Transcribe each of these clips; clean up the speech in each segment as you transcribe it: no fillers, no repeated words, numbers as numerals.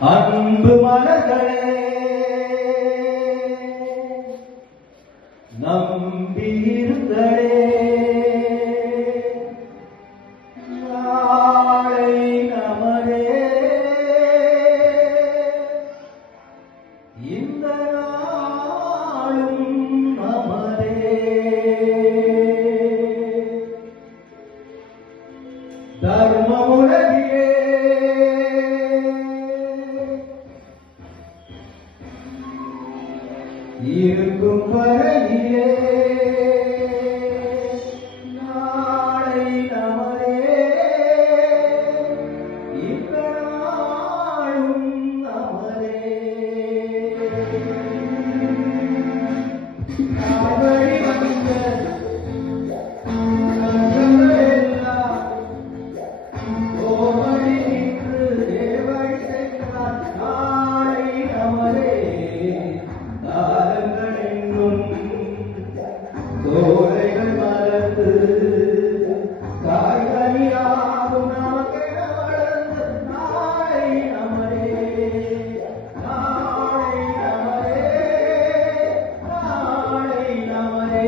அன்பு மலர்களே நம்பியிருங்களே நாளை நமரே இந்த நாளும் நமரே தர்ம உலகிலே இருக்கும் வரையிலே நாளை நமரே இந்த நாளும் நமரே நாவழி வந்த எல்லாம் ஓவழி நின்று தேவழி சென்றார் நாளை நமரே தோலைகள் மலர்ந்து காய்கனியாகும் நமக்கென வளர்ந்து நாளை நமரே நாளை நமரே நாளை நமரே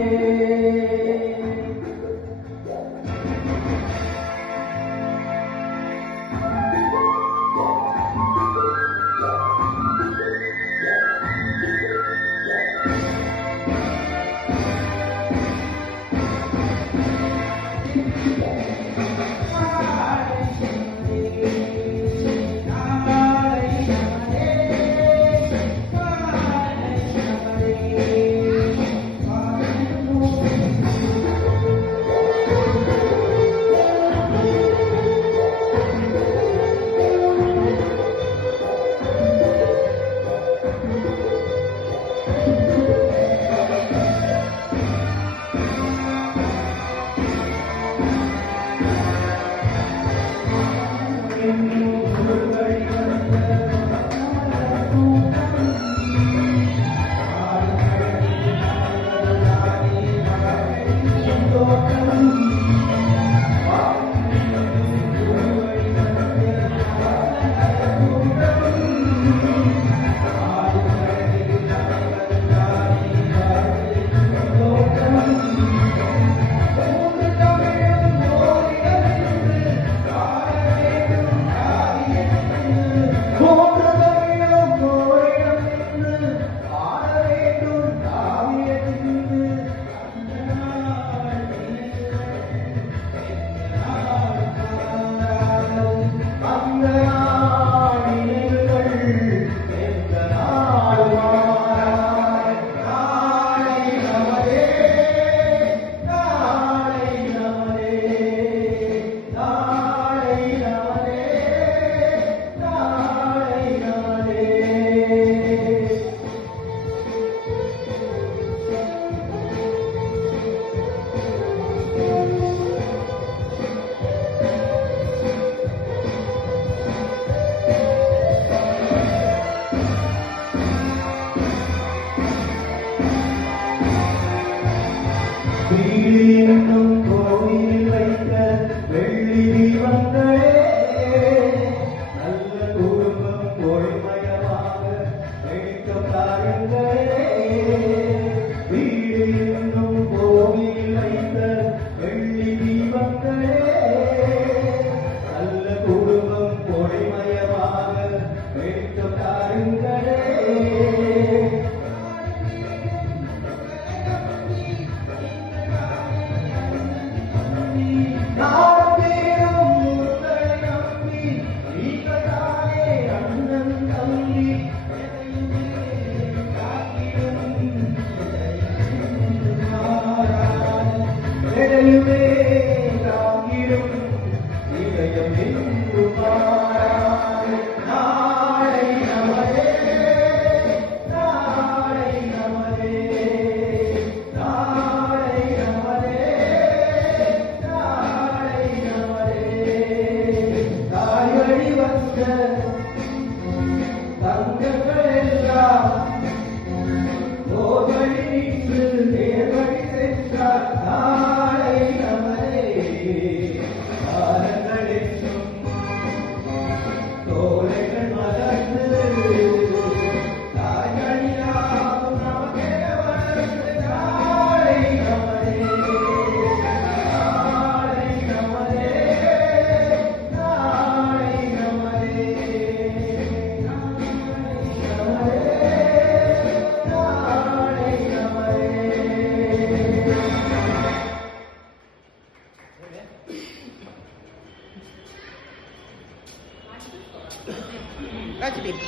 என்னும் கோவில் வைத்த வெள்ளி தீபங்களே நல்ல குடும்பம் ஒளிமயமாக வெடிக்கும் தாருங்களே வீடு என்னும் கோவில் வைத்த வெள்ளி தீபங்களே நல்ல குடும்பம் ஒளிமயமாக வெடிக்கும் தாருங்களே தோலைகள் மலர்ந்து ராஜ்தீப்